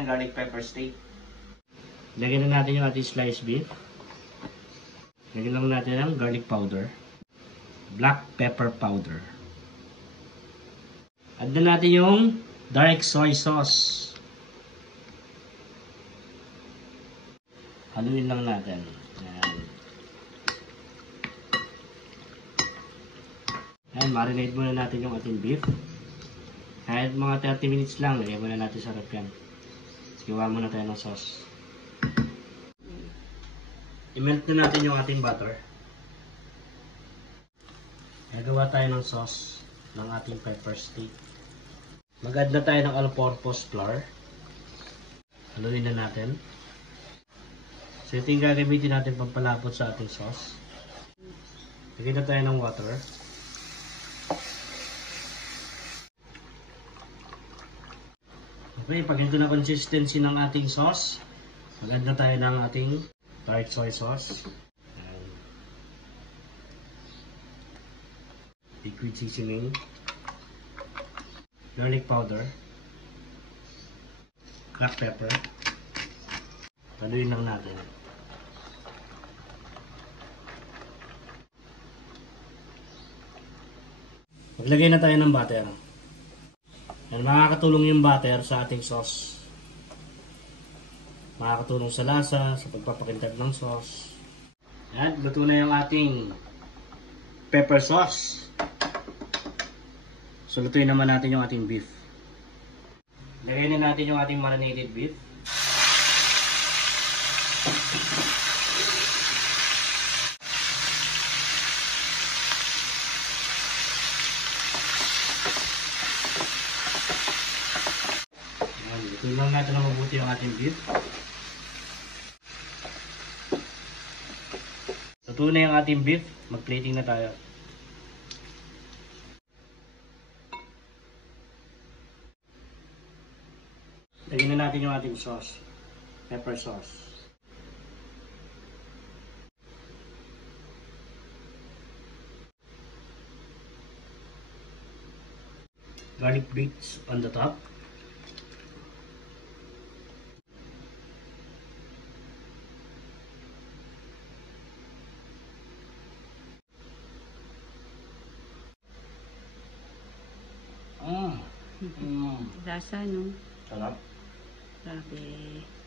ng garlic pepper steak. Lagyan na natin yung ating sliced beef. Lagyan lang natin ng garlic powder. Black pepper powder. Add na natin yung dark soy sauce. Haluin lang natin. Ayan. Ayan, marinate muna natin yung ating beef. Kahit mga 30 minutes lang, lagyan muna natin sa ref yan. Sigawa muna tayo ng sauce. I-melt na natin yung ating butter. Nagawa tayo ng sauce ng ating pepper steak. Mag-add na tayo ng all-purpose flour. Haluin na natin. So ito yung gagamitin natin pampalapot sa ating sauce. Lagyan na tayo ng water. Okay, pag ito na consistency ng ating sauce, mag-add na tayo ng ating dark soy sauce. Liquid seasoning. Garlic powder. Black pepper. Haluin lang natin. Maglagay na tayo ng butter. Yan, makakatulong yung butter sa ating sauce. Makakatulong sa lasa, sa pagpapakintab ng sauce. Yan, luto na yung ating pepper sauce. So, lutuin naman natin yung ating beef. Lagay na natin yung ating marinated beef. Lutuin lang natin na mabuti yung ating beef. Luto na yung ating beef. Mag-plating na tayo. Lagyan na natin yung ating sauce. Pepper sauce. Garlic bits on the top. Lasa, no? Sarap. Grabe.